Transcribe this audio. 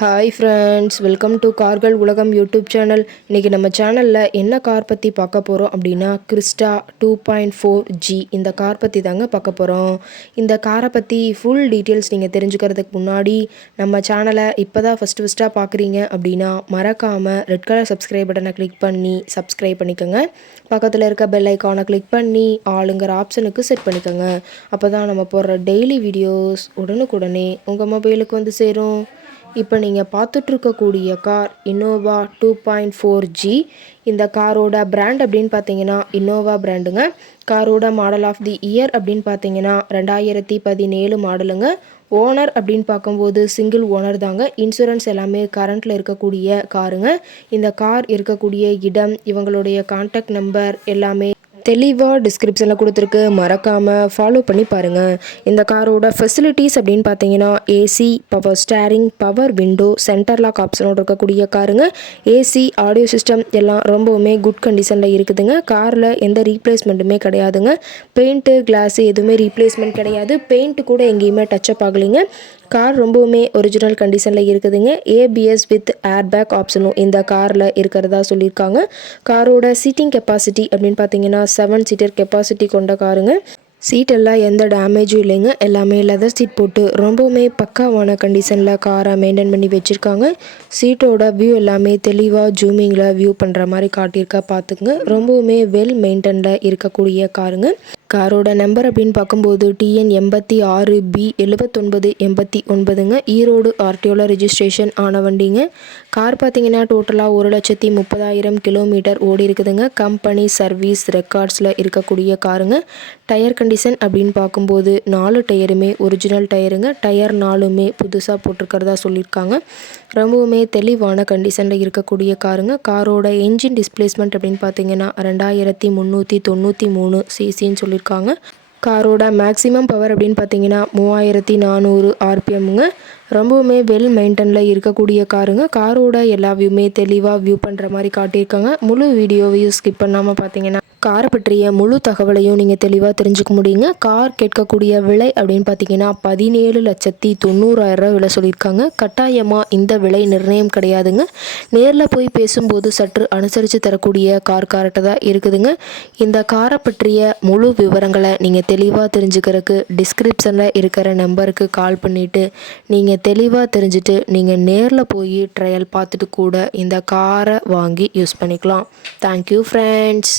Hi friends, welcome to கார்கள் உலகம் YouTube channel. இன்றைக்கி நம்ம சேனலில் என்ன கார் பற்றி பார்க்க போகிறோம் அப்படின்னா கிறிஸ்டா 2.4G இந்த கார் பற்றி தாங்க பார்க்க போகிறோம். இந்த காரை பற்றி ஃபுல் டீட்டெயில்ஸ் நீங்கள் தெரிஞ்சுக்கிறதுக்கு முன்னாடி நம்ம சேனலை இப்போ தான் ஃபஸ்ட்டாக பார்க்குறீங்க அப்படின்னா மறக்காமல் ரெட் கலர் சப்ஸ்கிரைப் பட்டனை கிளிக் பண்ணி சப்ஸ்கிரைப் பண்ணிக்கோங்க. பக்கத்தில் இருக்க பெல் ஐக்கானை கிளிக் பண்ணி ஆளுங்கிற ஆப்ஷனுக்கு செட் பண்ணிக்கோங்க. அப்போ தான் நம்ம போடுற டெய்லி வீடியோஸ் உடனுக்குடனே உங்கள் மொபைலுக்கு வந்து சேரும். இப்போ நீங்கள் பார்த்துட்ருக்கக்கூடிய கார் இன்னோவா 2.4G. இந்த காரோட பிராண்ட் அப்படின்னு பார்த்தீங்கன்னா இன்னோவா பிராண்டுங்க. காரோட மாடல் ஆஃப் தி இயர் அப்படின்னு பார்த்தீங்கன்னா 2017 மாடலுங்க. ஓனர் அப்படின்னு பார்க்கும்போது சிங்கிள் ஓனர் தாங்க. இன்சூரன்ஸ் எல்லாமே கரண்ட்டில் இருக்கக்கூடிய காருங்க. இந்த கார் இருக்கக்கூடிய இடம், இவங்களுடைய கான்டாக்ட் நம்பர் எல்லாமே தெளிவாக டிஸ்கிரிப்ஷனில் கொடுத்துருக்கு. மறக்காமல் ஃபாலோ பண்ணி பாருங்கள். இந்த காரோட ஃபெசிலிட்டிஸ் அப்படின்னு பார்த்தீங்கன்னா AC, power steering, power window, centre lock ஆப்ஷனோடு இருக்கக்கூடிய காருங்க. ஏசி, ஆடியோ சிஸ்டம் எல்லாம் ரொம்பவுமே குட் கண்டிஷனில் இருக்குதுங்க. காரில் எந்த ரீப்ளேஸ்மெண்ட்டுமே கிடையாதுங்க. பெயிண்ட்டு, கிளாஸு எதுவுமே ரீப்ளேஸ்மெண்ட் கிடையாது. பெயிண்ட்டு கூட எங்கேயுமே டச்சப் ஆகலைங்க. கார் ரொம்பவுமே ஒரிஜினல் கண்டிஷனில் இருக்குதுங்க. ஏபிஎஸ் வித் ஏர்பேக் ஆப்ஷனும் இந்த காரில் இருக்கிறதா சொல்லியிருக்காங்க. காரோட சீட்டிங் கெப்பாசிட்டி அப்படின்னு பார்த்தீங்கன்னா 7 சீட்டர் கெப்பாசிட்டி கொண்ட காருங்க. சீட்டெல்லாம் எந்த டேமேஜும் இல்லைங்க. எல்லாமே லெதர் சீட் போட்டு ரொம்பவுமே பக்காவான கண்டிஷனில் காரை மெயின்டைன் பண்ணி வச்சுருக்காங்க. சீட்டோட வியூ எல்லாமே தெளிவாக ஜூமிங்கில் வியூ பண்ணுற மாதிரி காட்டியிருக்கா பார்த்துக்குங்க. ரொம்பவுமே வெல் மெயின்டைனில் இருக்கக்கூடிய காருங்க. காரோட நம்பர் அப்படின்னு பார்க்கும்போது TN 86B 7989ங்க. ஈரோடு ஆர்டிஓவில் ரெஜிஸ்ட்ரேஷன் ஆன வண்டிங்க. கார் பார்த்தீங்கன்னா டோட்டலாக 1,30,000 கிலோமீட்டர் ஓடி இருக்குதுங்க. கம்பெனி சர்வீஸ் ரெக்கார்ட்ஸில் இருக்கக்கூடிய காருங்க. டயர் கண்டிஷன் அப்படின்னு பார்க்கும்போது 4 டயருமே ஒரிஜினல் டயருங்க. டயர் 4மே புதுசாக போட்டிருக்கிறதா சொல்லியிருக்காங்க. ரொம்பவுமே தெளிவான கண்டிஷனில் இருக்கக்கூடிய காருங்க. காரோட என்ஜின் டிஸ்பிளேஸ்மெண்ட் அப்படின்னு பார்த்தீங்கன்னா 2393 சிசின்னு சொல்லியிருக்காங்க. காரோட மேக்ஸிமம் பவர் அப்படின்னு பார்த்தீங்கன்னா 3400 RPMங்க. ரொம்பவுமே வெல் மெயின்டனில் இருக்கக்கூடிய காருங்க. காரோட எல்லா வியூமே தெளிவாக வியூ பண்ணுற மாதிரி காட்டியிருக்காங்க. முழு வீடியோவையும் ஸ்கிப் பண்ணாமல் பார்த்தீங்கன்னா காரை பற்றிய முழு தகவலையும் நீங்கள் தெளிவாக தெரிஞ்சுக்க முடியுங்க. கார் கேட்கக்கூடிய விலை அப்படின்னு பார்த்தீங்கன்னா 17,90,000 விலை சொல்லியிருக்காங்க. கட்டாயமாக இந்த விலை நிர்ணயம் கிடையாதுங்க. நேரில் போய் பேசும்போது சற்று அனுசரித்து தரக்கூடிய கார்கிட்ட தான் இருக்குதுங்க. இந்த காரை பற்றிய முழு விவரங்களை நீங்கள் தெளிவாக தெரிஞ்சுக்கிறதுக்கு டிஸ்கிரிப்ஷனில் இருக்கிற நம்பருக்கு கால் பண்ணிவிட்டு நீங்கள் தெளிவாக தெரிஞ்சுட்டு நீங்கள் நேரில் போய் ட்ரையல் பார்த்துட்டு கூட இந்த காரை வாங்கி யூஸ் பண்ணிக்கலாம். Thank you friends.